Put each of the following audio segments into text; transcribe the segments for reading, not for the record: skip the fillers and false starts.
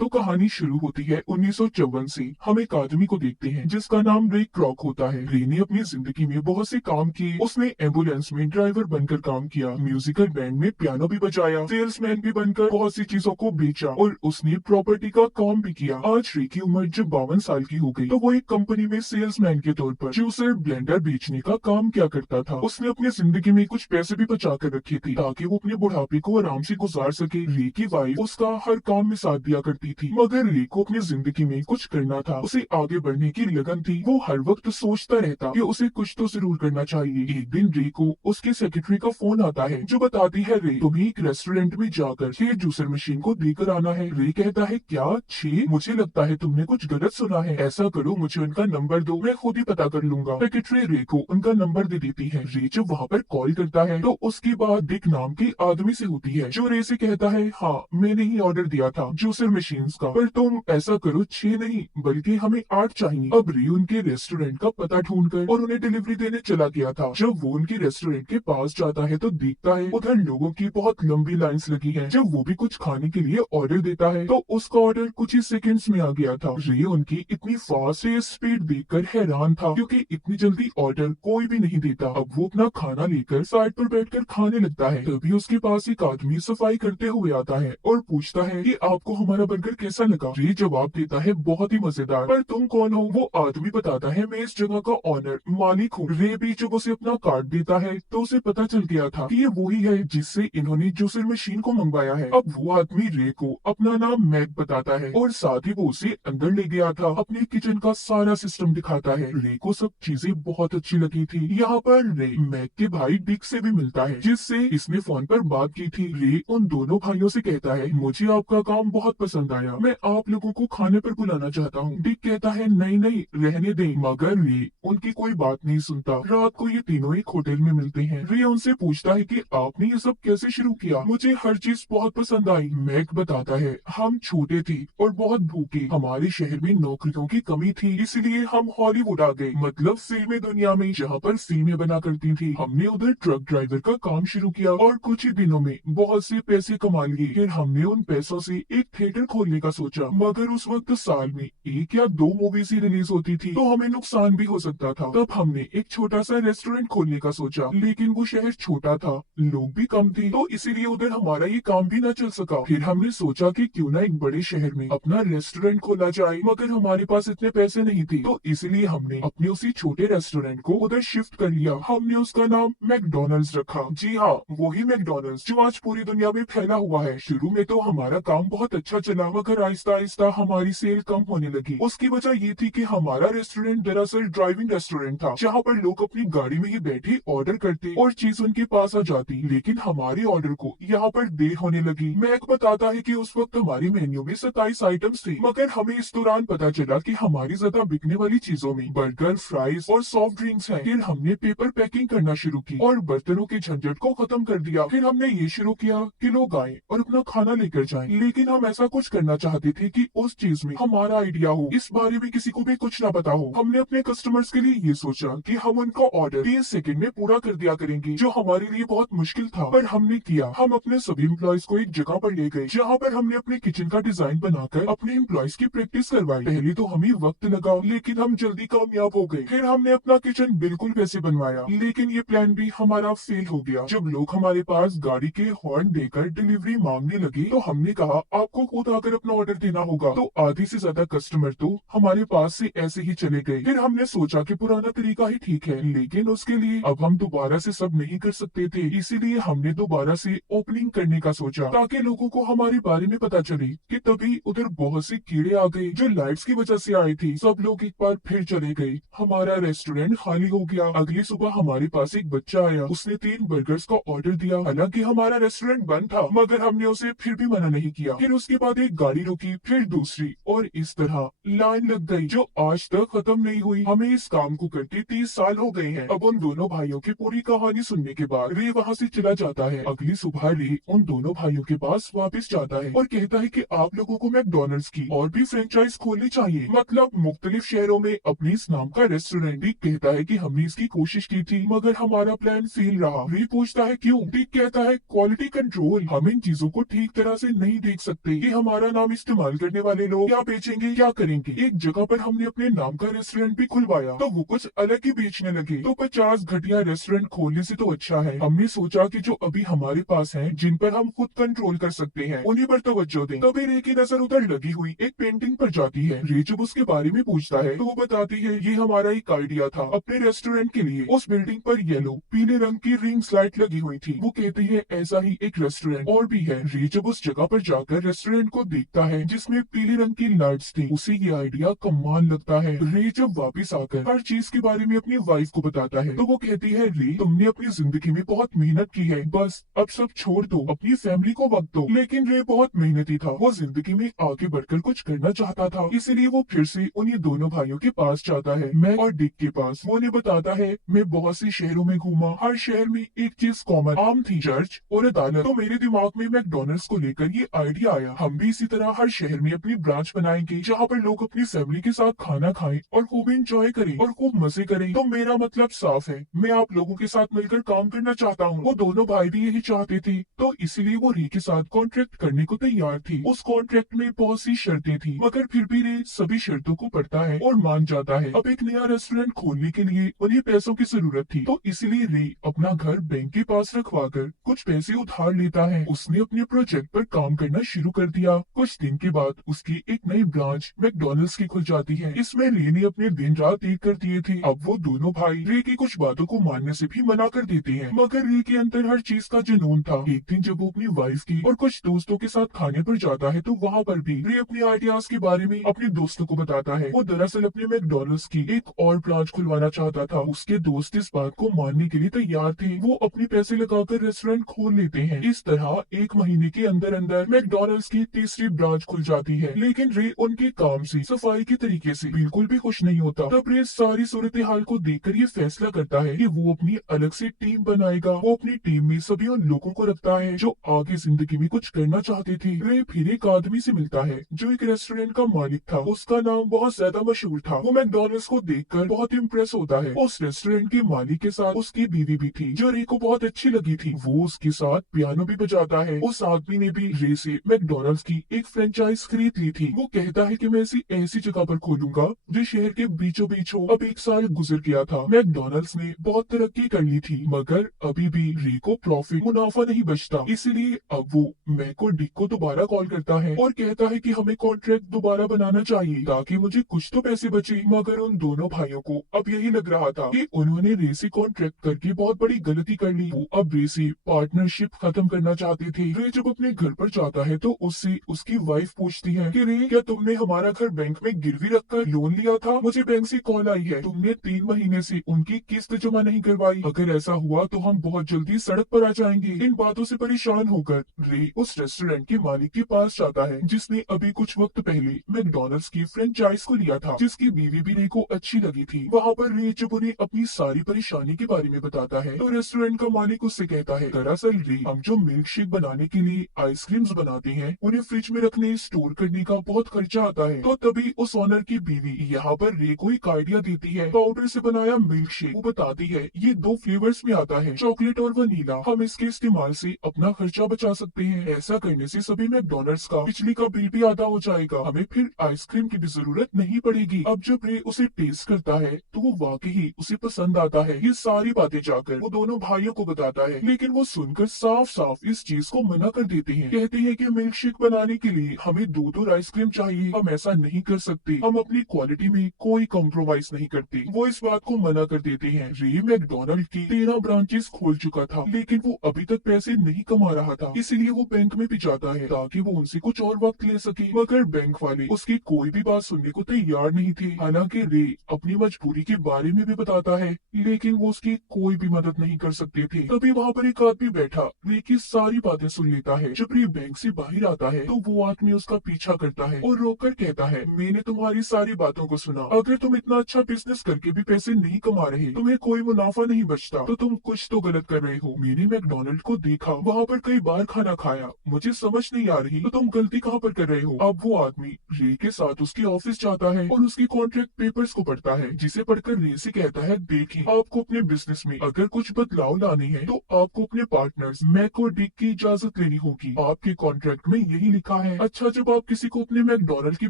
तो कहानी शुरू होती है 1954 से। हम एक आदमी को देखते हैं जिसका नाम रे क्रॉक होता है। रे ने अपनी जिंदगी में बहुत से काम किए। उसने एम्बुलेंस में ड्राइवर बनकर काम किया, म्यूजिकल बैंड में पियानो भी बजाया, सेल्समैन भी बनकर बहुत सी चीजों को बेचा और उसने प्रॉपर्टी का काम भी किया। आज रे की उम्र जब 52 साल की हो गई तो वो एक कंपनी में सेल्समैन के तौर पर जूसर ब्लेंडर बेचने का काम किया करता था। उसने अपनी जिंदगी में कुछ पैसे भी बचा कर रखे थे ताकि वो अपने बुढ़ापे को आराम से गुजार सके। रे की वाइफ उसका हर काम में साथ दिया करती थी, मगर रे को अपनी जिंदगी में कुछ करना था। उसे आगे बढ़ने की लगन थी। वो हर वक्त सोचता रहता कि उसे कुछ तो जरूर करना चाहिए। एक दिन रे को उसके सेक्रेटरी का फोन आता है जो बताती है, रे तुम्हें एक रेस्टोरेंट में जाकर 6 जूसर मशीन को देकर आना है। रे कहता है, क्या 6? मुझे लगता है तुमने कुछ गलत सुना है। ऐसा करो, मुझे उनका नंबर दो, मैं खुद ही पता कर लूंगा। सेक्रेटरी रे को उनका नंबर दे देती है। रे जब वहाँ पर कॉल करता है तो उसकी बात डिक नाम के आदमी से होती है जो रे से कहता है, हाँ मैंने ही ऑर्डर दिया था जूसर मशीन का, पर तुम ऐसा करो 6 नहीं बल्कि हमें 8 चाहिए। अब रे उनके रेस्टोरेंट का पता ढूंढकर और उन्हें डिलीवरी देने चला गया था। जब वो उनके रेस्टोरेंट के पास जाता है तो देखता है उधर लोगों की बहुत लंबी लाइंस लगी है। जब वो भी कुछ खाने के लिए ऑर्डर देता है तो उसका ऑर्डर कुछ ही सेकंड्स में आ गया था। रे उनकी इतनी फास्ट स्पीड देखकर हैरान था क्योंकि इतनी जल्दी ऑर्डर कोई भी नहीं देता। अब वो अपना खाना लेकर साइड पर बैठकर खाने लगता है। तभी उसके पास एक आदमी सफाई करते हुए आता है और पूछता है कि आपको हमारा बर्गर कैसा लगा। रे जवाब देता है, बहुत ही मजेदार। पर तुम कौन हो? वो आदमी बताता है, मैं इस जगह का ऑनर मालिक हूँ। रे भी जब उसे अपना कार्ड देता है तो उसे पता चल गया था कि ये वही है जिससे इन्होंने जूसर मशीन को मंगवाया है। अब वो आदमी रे को अपना नाम मैक बताता है और साथ ही वो उसे अंदर ले गया था, अपने किचन का सारा सिस्टम दिखाता है। रे को सब चीजें बहुत अच्छी लगी थी। यहाँ पर रे मैक के भाई डिक से भी मिलता है जिससे इसने फोन पर बात की थी। रे उन दोनों भाइयों से कहता है, मुझे आपका काम बहुत पसंद आया, मैं आप लोगों को खाने पर बुलाना चाहता हूँ। डिक कहता है, नहीं नहीं रहने दे, मगर रे उनकी कोई बात नहीं सुनता। रात को ये तीनों एक होटल में मिलते हैं। रे उनसे पूछता है कि आपने ये सब कैसे शुरू किया? मुझे हर चीज बहुत पसंद आई। मैक बताता है, हम छोटे थे और बहुत भूखे, हमारे शहर में नौकरियों की कमी थी, इसलिए हम हॉलीवुड आ गए, मतलब फिल्मी दुनिया में, जहाँ पर फिल्में बना करती थी। हमने उधर ट्रक ड्राइवर का काम शुरू किया और कुछ ही दिनों में बहुत से पैसे कमा लिए। फिर हमने उन पैसों से एक थिएटर खोलने का सोचा, मगर उस वक्त साल में 1 या 2 मूवीज ही रिलीज होती थी तो हमें नुकसान भी हो सकता था। तब हमने एक छोटा सा रेस्टोरेंट खोलने का सोचा, लेकिन वो शहर छोटा था, लोग भी कम थे, तो इसीलिए उधर हमारा ये काम भी न चल सका। फिर हमने सोचा कि क्यों ना एक बड़े शहर में अपना रेस्टोरेंट खोला जाए, मगर हमारे पास इतने पैसे नहीं थे, तो इसलिए हमने अपने उसी छोटे रेस्टोरेंट को उधर शिफ्ट कर लिया। हमने उसका नाम मैकडोनल्ड्स रखा। जी हाँ, वही मैकडोनल्ड्स जो आज पूरी दुनिया में फैला हुआ है। शुरू में तो हमारा काम बहुत अच्छा चला, मगर आहिस्ता आहिस्ता हमारी सेल कम होने लगी। उसकी वजह ये थी कि हमारा रेस्टोरेंट दरअसल ड्राइविंग रेस्टोरेंट था, जहाँ पर लोग अपनी गाड़ी में ही बैठे ऑर्डर करते और चीज उनके पास आ जाती, लेकिन हमारे ऑर्डर को यहाँ पर देर होने लगी। मैक बताता है कि उस वक्त हमारे मेन्यू में 27 आइटम्स थे, मगर हमें इस दौरान पता चला कि हमारी ज्यादा बिकने वाली चीजों में बर्गर, फ्राइज और सॉफ्ट ड्रिंक्स हैं। फिर हमने पेपर पैकिंग करना शुरू की और बर्तनों के झंझट को खत्म कर दिया। फिर हमने ये शुरू किया कि लोग आए और अपना खाना लेकर जाएं, लेकिन हम ऐसा कुछ करना चाहते थे कि उस चीज में हमारा आइडिया हो, इस बारे में किसी को भी कुछ ना पता हो। हमने अपने कस्टमर्स के लिए ये सोचा कि हम उनका ऑर्डर 30 सेकंड में पूरा कर दिया करेंगे, जो हमारे लिए बहुत मुश्किल था, पर हमने किया। हम अपने सभी एम्प्लॉयज को एक जगह पर ले गए जहाँ पर हमने अपने किचन का डिजाइन बनाकर अपने एम्प्लॉयज की प्रैक्टिस करवाई। पहले तो हमें वक्त लगा, लेकिन हम जल्दी कामयाब हो गए। फिर हमने अपना किचन बिल्कुल वैसे बनवाया, लेकिन ये प्लान भी हमारा फेल हो गया। जब लोग हमारे पास गाड़ी के हॉर्न देकर डिलीवरी मांगने लगे तो हमने कहा, आपको खुद आकर अपना ऑर्डर देना होगा। तो आधी से ज्यादा कस्टमर तो हमारे पास से ऐसे ही चले गए। फिर हमने सोचा कि पुराना तरीका ही ठीक है, लेकिन उसके लिए अब हम दोबारा से सब नहीं कर सकते थे, इसीलिए हमने दोबारा से ओपनिंग करने का सोचा ताकि लोगों को हमारे बारे में पता चले। कि तभी उधर बहुत से कीड़े आ गए जो लाइट्स की वजह से आए थे। सब लोग एक बार फिर चले गए, हमारा रेस्टोरेंट खाली हो गया। अगली सुबह हमारे पास एक बच्चा आया, उसने 3 बर्गर्स का ऑर्डर दिया। हालांकि हमारा रेस्टोरेंट बंद था, मगर हमने उसे फिर भी मना नहीं किया। फिर उसके बाद एक गाड़ी रुकी, फिर दूसरी, और इस तरह लाइन लग गई जो आज तक खत्म नहीं हुई। हमें इस काम को करते 30 साल हो गए हैं। अब उन दोनों भाइयों की पूरी कहानी सुनने के बाद रे वहाँ से चला जाता है। अगली सुबह रे उन दोनों भाइयों के पास वापस जाता है और कहता है कि आप लोगों को मैकडोनल्ड्स की और भी फ्रेंचाइज खोलनी चाहिए, मतलब मुख्तलिफ शहरों में अपने इस नाम का रेस्टोरेंट। डिक कहता है कि हमने इसकी कोशिश की थी, मगर हमारा प्लान फेल रहा। रे पूछता है क्यों? डिक कहता है, क्वालिटी कंट्रोल, हम इन चीजों को ठीक तरह से नहीं देख सकते, ये हमारा हमारा नाम इस्तेमाल करने वाले लोग क्या बेचेंगे, क्या करेंगे। एक जगह पर हमने अपने नाम का रेस्टोरेंट भी खुलवाया तो वो कुछ अलग ही बेचने लगे। तो 50 घटिया रेस्टोरेंट खोलने से तो अच्छा है हमने सोचा कि जो अभी हमारे पास है, जिन पर हम खुद कंट्रोल कर सकते हैं, उन्हीं पर तवज्जो दें। तभी रे की नजर उधर लगी हुई एक पेंटिंग पर जाती है। रे जब उसके बारे में पूछता है तो वो बताती है ये हमारा एक आइडिया था अपने रेस्टोरेंट के लिए। उस बिल्डिंग पर येलो पीले रंग की रिंग्स लाइट लगी हुई थी। वो कहती है ऐसा ही एक रेस्टोरेंट और भी है। रे जब उस जगह पर जाकर रेस्टोरेंट को देखता है जिसमें पीले रंग की लाइट्स थी, उसे ये आइडिया कमाल लगता है। रे जब वापस आकर हर चीज के बारे में अपनी वाइफ को बताता है तो वो कहती है रे तुमने अपनी जिंदगी में बहुत मेहनत की है, बस अब सब छोड़ दो, अपनी फैमिली को वक्त दो। लेकिन रे बहुत मेहनती था, वो जिंदगी में आगे बढ़कर कुछ करना चाहता था, इसीलिए वो फिर से उन्हीं दोनों भाइयों के पास जाता है, मैक और डिक के पास। वो उन्हें बताता है मैं बहुत से शहरों में घूमा, हर शहर में एक चीज कॉमन आम थी, चर्च और अदालत। तो मेरे दिमाग में मैकडोनल्ड्स को लेकर ये आइडिया आया, हम भी इसी तरह हर शहर में अपनी ब्रांच बनाएंगे जहाँ पर लोग अपनी फैमिली के साथ खाना खाएं और खूब एंजॉय करें और खूब मजे करें। तो मेरा मतलब साफ है, मैं आप लोगों के साथ मिलकर काम करना चाहता हूँ। वो दोनों भाई भी यही चाहते थे, तो इसीलिए वो रे के साथ कॉन्ट्रैक्ट करने को तैयार थी। उस कॉन्ट्रैक्ट में बहुत सी शर्तें थी, मगर फिर भी रे सभी शर्तों को पढ़ता है और मान जाता है। अब एक नया रेस्टोरेंट खोलने के लिए उन्हें पैसों की जरूरत थी, तो इसीलिए रे अपना घर बैंक के पास रखवाकर कुछ पैसे उधार लेता है। उसने अपने प्रोजेक्ट पर काम करना शुरू कर दिया। कुछ दिन के बाद उसकी एक नई ब्रांच मैकडोनल्ड्स की खुल जाती है। इसमें रे ने अपने दिन रात एक कर दिए थे। अब वो दोनों भाई रे की कुछ बातों को मानने से भी मना कर देते हैं, मगर रे के अंदर हर चीज का जुनून था। एक दिन जब वो अपनी वाइफ की और कुछ दोस्तों के साथ खाने पर जाता है तो वहाँ पर भी रे अपने आइडियाज के बारे में अपने दोस्तों को बताता है। वो दरअसल अपने मैकडोनल्ड्स की एक और ब्रांच खुलवाना चाहता था। उसके दोस्त इस बात को मानने के लिए तैयार थे। वो अपने पैसे लगाकर रेस्टोरेंट खोल लेते हैं। इस तरह एक महीने के अंदर अंदर मैकडोनल्ड्स की तीसरी ब्रांच खुल जाती है। लेकिन रे उनके काम से, सफाई के तरीके से बिल्कुल भी खुश नहीं होता। तब रे सारी सूरत हाल को देखकर ये फैसला करता है कि वो अपनी अलग से टीम बनाएगा। वो अपनी टीम में सभी उन लोगों को रखता है जो आगे जिंदगी में कुछ करना चाहते थे। रे फिर एक आदमी से मिलता है जो एक रेस्टोरेंट का मालिक था। उसका नाम बहुत ज्यादा मशहूर था। वो मैकडोनल्ड्स को देखकर बहुत इम्प्रेस होता है। उस रेस्टोरेंट के मालिक के साथ उसकी बीवी भी थी जो रे को बहुत अच्छी लगी थी। वो उसके साथ पियानो भी बजाता है। उस आदमी ने भी रे से मैकडोनल्ड्स की एक फ्रेंचाइज खरीद ली थी। वो कहता है कि मैं ऐसी जगह पर खोलूंगा जो शहर के बीचों बीच हो। अब एक साल गुजर गया था, मैकडोनल्ड्स ने बहुत तरक्की कर ली थी, मगर अभी भी रे को प्रॉफिट मुनाफा नहीं बचता। इसलिए अब वो मैक और डिक को दोबारा कॉल करता है और कहता है कि हमें कॉन्ट्रैक्ट दोबारा बनाना चाहिए ताकि मुझे कुछ तो पैसे बचे। मगर उन दोनों भाइयों को अब यही लग रहा था कि उन्होंने रे से कॉन्ट्रैक्ट करके बहुत बड़ी गलती कर ली। वो अब रे से पार्टनरशिप खत्म करना चाहते थे। रे जब अपने घर पर जाता है तो उससे उसकी वाइफ पूछती है कि रे क्या तुमने हमारा घर बैंक में गिरवी रखकर लोन लिया था? मुझे बैंक से कॉल आई है, तुमने 3 महीने से उनकी किस्त जमा नहीं करवाई। अगर ऐसा हुआ तो हम बहुत जल्दी सड़क पर आ जाएंगे। इन बातों से परेशान होकर रे उस रेस्टोरेंट के मालिक के पास जाता है जिसने अभी कुछ वक्त पहले मैकडोनल्ड्स की फ्रेंचाइज को लिया था, जिसकी बीवी भी रे को अच्छी लगी थी। वहाँ पर रे जब उन्हें अपनी सारी परेशानी के बारे में बताता है तो रेस्टोरेंट का मालिक उससे कहता है दरअसल रे हम जो मिल्क शेक बनाने के लिए आइसक्रीम्स बनाते हैं उन्हें फ्रिज में रखने, स्टोर करने का बहुत खर्चा आता है। तो तभी उस ओनर की बीवी यहाँ पर रे को एक आइडिया देती है, पाउडर से बनाया मिल्क शेक। वो बताती है ये 2 फ्लेवर्स में आता है, चॉकलेट और वनीला। हम इसके इस्तेमाल से अपना खर्चा बचा सकते हैं। ऐसा करने से सभी मैकडोनल्ड्स का बिजली का बिल भी आधा हो जाएगा, हमें फिर आइसक्रीम की भी जरूरत नहीं पड़ेगी। अब जब रे उसे टेस्ट करता है तो वो वाकई ही उसे पसंद आता है। ये सारी बातें जाकर वो दोनों भाइयों को बताता है, लेकिन वो सुनकर साफ साफ इस चीज को मना कर देते हैं। कहते हैं कि मिल्क शेक बनाने के लिए हमें 2 आइसक्रीम चाहिए, हम ऐसा नहीं कर सकते, हम अपनी क्वालिटी में कोई कॉम्प्रोमाइज नहीं करते। वो इस बात को मना कर देते हैं। रे मैकडोनल्ड की 13 ब्रांचेस खोल चुका था, लेकिन वो अभी तक पैसे नहीं कमा रहा था, इसीलिए वो बैंक में भी जाता है ताकि वो उनसे कुछ और वक्त ले सके। मगर बैंक वाले उसकी कोई भी बात सुनने को तैयार नहीं थे। हालांकि रे अपनी मजबूरी के बारे में भी बताता है, लेकिन वो उसकी कोई भी मदद नहीं कर सकते थे। तभी वहाँ पर एक आदमी बैठा रे की सारी बातें सुन लेता है। जब रे बैंक से बाहर आता है तो वो आदमी उसका पीछा करता है और रोककर कहता है मैंने तुम्हारी सारी बातों को सुना, अगर तुम इतना अच्छा बिजनेस करके भी पैसे नहीं कमा रहे, तुम्हें कोई मुनाफा नहीं बचता, तो तुम कुछ तो गलत कर रहे हो। मैंने मैकडोनल्ड को देखा, वहाँ पर कई बार खाना खाया, मुझे समझ नहीं आ रही तो तुम गलती कहाँ पर कर रहे हो। अब वो आदमी रे के साथ उसके ऑफिस जाता है और उसकी कॉन्ट्रैक्ट पेपर्स को पढ़ता है, जिसे पढ़कर रे से कहता है देखिए आपको अपने बिजनेस में अगर कुछ बदलाव लाने हैं तो आपको अपने पार्टनर्स मैक और डिक की इजाजत लेनी होगी। आपके कॉन्ट्रैक्ट में यही लिखा देखा है। अच्छा, जब आप किसी को अपने मैकडोनल्ड की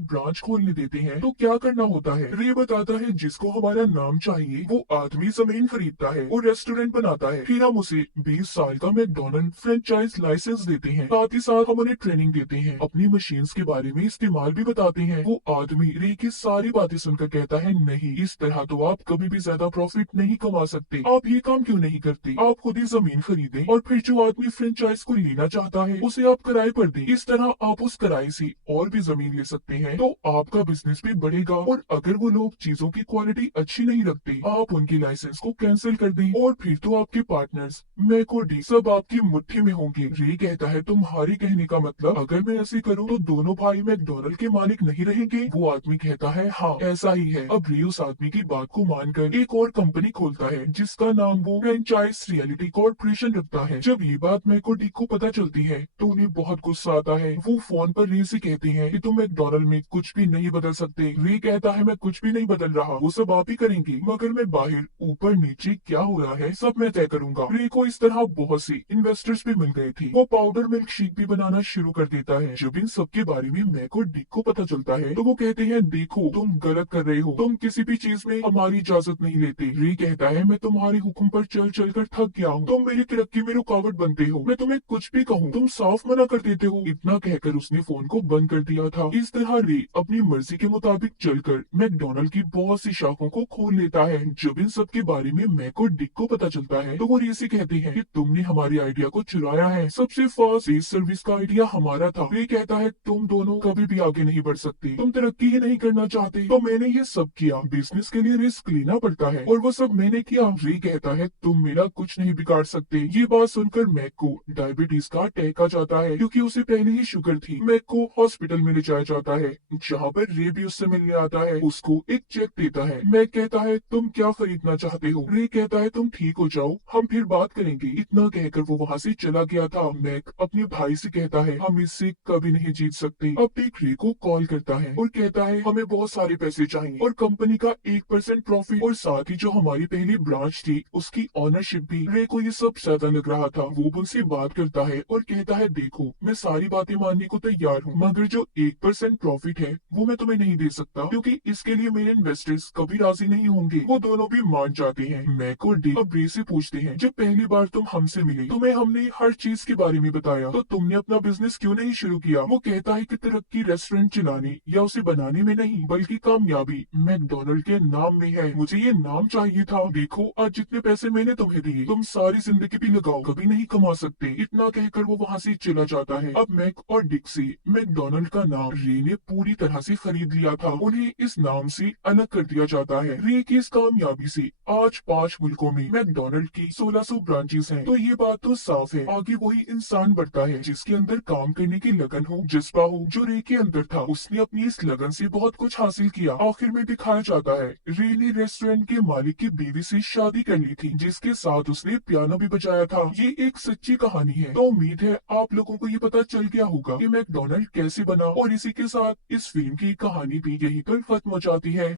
ब्रांच खोलने देते हैं तो क्या करना होता है? रे बताता है जिसको हमारा नाम चाहिए वो आदमी जमीन खरीदता है और रेस्टोरेंट बनाता है, फिर हम उसे 20 साल का मैकडोनल्ड फ्रेंचाइज लाइसेंस देते हैं। साथ ही साथ हम उन्हें ट्रेनिंग देते हैं, अपनी मशीन्स के बारे में इस्तेमाल भी बताते हैं। वो आदमी रे की सारी बातें सुनकर कहता है, नहीं, इस तरह तो आप कभी भी ज्यादा प्रॉफिट नहीं कमा सकते। आप ये काम क्यों नहीं करते? आप खुद ही जमीन खरीदें और फिर जो आदमी फ्रेंचाइज को लेना चाहता है उसे आप किराए पर दें। इस तरह आप उस किराए से और भी जमीन ले सकते हैं, तो आपका बिजनेस भी बढ़ेगा। और अगर वो लोग चीजों की क्वालिटी अच्छी नहीं रखते, आप उनकी लाइसेंस को कैंसिल कर दें और फिर तो आपके पार्टनर्स मैक और डी सब आपकी मुट्ठी में होंगे। रे कहता है, तुम्हारे कहने का मतलब अगर मैं ऐसे करूँ तो दोनों भाई मैकडोनल्ड के मालिक नहीं रहेंगे? वो आदमी कहता है, हाँ ऐसा ही है। अब रे उस आदमी की बात को मानकर एक और कंपनी खोलता है जिसका नाम वो फ्रेंचाइज रियलिटी कॉर्पोरेशन रखता है। जब ये बात मैक और डी को पता चलती है तो उन्हें बहुत गुस्सा आता है। वो फोन पर रे से कहते हैं कि तुम मैकडोनल्ड में कुछ भी नहीं बदल सकते। रे कहता है, मैं कुछ भी नहीं बदल रहा, वो सब आप ही करेंगे, मगर मैं बाहर ऊपर नीचे क्या हो रहा है सब मैं तय करूंगा। रे को इस तरह बहुत से इन्वेस्टर्स भी मिल गए थे। वो पाउडर मिल्क शेक भी बनाना शुरू कर देता है। जब इन सब के बारे में मैक और डिक को पता चलता है तो वो कहते हैं, देखो तुम गलत कर रहे हो, तुम किसी भी चीज में हमारी इजाजत नहीं लेते। रे कहता है, मैं तुम्हारे हुक्म पर चल चल कर थक गया हूँ, तुम मेरी तरक्की में रुकावट बनते हो, मैं तुम्हें कुछ भी कहूँ तुम साफ मना कर देते हो। इतना कहकर उसने फोन को बंद कर दिया था। इस तरह रे अपनी मर्जी के मुताबिक चलकर मैकडोनल्ड की बहुत सी शाखों को खोल लेता है। जब इन सब के बारे में मैक और डिक को पता चलता है तो वो रे से कहते हैं कि तुमने हमारे आइडिया को चुराया है, सबसे फास्ट स्पेस सर्विस का आइडिया हमारा था। रे कहता है, तुम दोनों कभी भी आगे नहीं बढ़ सकते, तुम तरक्की ही नहीं करना चाहते, तो मैंने ये सब किया। बिजनेस के लिए रिस्क लेना पड़ता है और वो सब मैंने किया। रे कहता है, तुम मेरा कुछ नहीं बिगाड़ सकते। ये बात सुनकर मैक को डायबिटीज का अटैक आ जाता है क्योंकि उसे पहले ही शुगर थी। मैक को हॉस्पिटल में ले जाया जाता है जहाँ पर रे भी उससे मिलने आता है, उसको एक चेक देता है। मैक कहता है, तुम क्या खरीदना चाहते हो? रे कहता है, तुम ठीक हो जाओ, हम फिर बात करेंगे। इतना कहकर वो वहाँ से चला गया था। मैक अपने भाई से कहता है, हम इससे कभी नहीं जीत सकते। अब डिक रे को कॉल करता है और कहता है, हमें बहुत सारे पैसे चाहिए और कंपनी का 1% प्रॉफिट और साथ ही जो हमारी पहली ब्रांच थी उसकी ओनरशिप भी। रे को ये सब ज्यादा लग रहा था। वो उनसे बात करता है और कहता है, देखो मैं सारी बातें मानने को तैयार हूँ, मगर जो 1% प्रॉफिट है वो मैं तुम्हें नहीं दे सकता क्योंकि इसके लिए मेरे इन्वेस्टर्स कभी राजी नहीं होंगे। वो दोनों भी मान जाते हैं। मैक और डिक अब रे से पूछते हैं, जब पहली बार तुम हमसे मिले तुम्हें हमने हर चीज के बारे में बताया, तो तुमने अपना बिजनेस क्यों नहीं शुरू किया? वो कहता है कि तरक्की रेस्टोरेंट चलाने या उसे बनाने में नहीं बल्कि कामयाबी मैकडोनल्ड के नाम में है। मुझे ये नाम चाहिए था। देखो आज जितने पैसे मैंने तुम्हें दिए तुम सारी जिंदगी भी लगाओ कभी नहीं कमा सकते। इतना कहकर वो वहाँ से चला जाता है। अब मैक और डिक से मैकडोनल्ड का नाम रे ने पूरी तरह से खरीद लिया था। उन्हें इस नाम से अलग कर दिया जाता है। रे की इस कामयाबी से आज 5 मुल्कों में मैकडोनल्ड की 1600 ब्रांचेस हैं। तो ये बात तो साफ है, आगे वही इंसान बढ़ता है जिसके अंदर काम करने की लगन हो, जज्बा हो। जो रे के अंदर था उसने अपनी इस लगन से बहुत कुछ हासिल किया। आखिर में दिखाया जाता है रे ने रेस्टोरेंट के मालिक की बीवी से शादी कर ली थी जिसके साथ उसने पियानो भी बजाया था। ये एक सच्ची कहानी है। तो उम्मीद है आप लोगों को ये पता चल गया होगा कि मैकडोनल्ड कैसे बना, और इसी के साथ इस फिल्म की कहानी भी यहीं पर खत्म हो जाती है।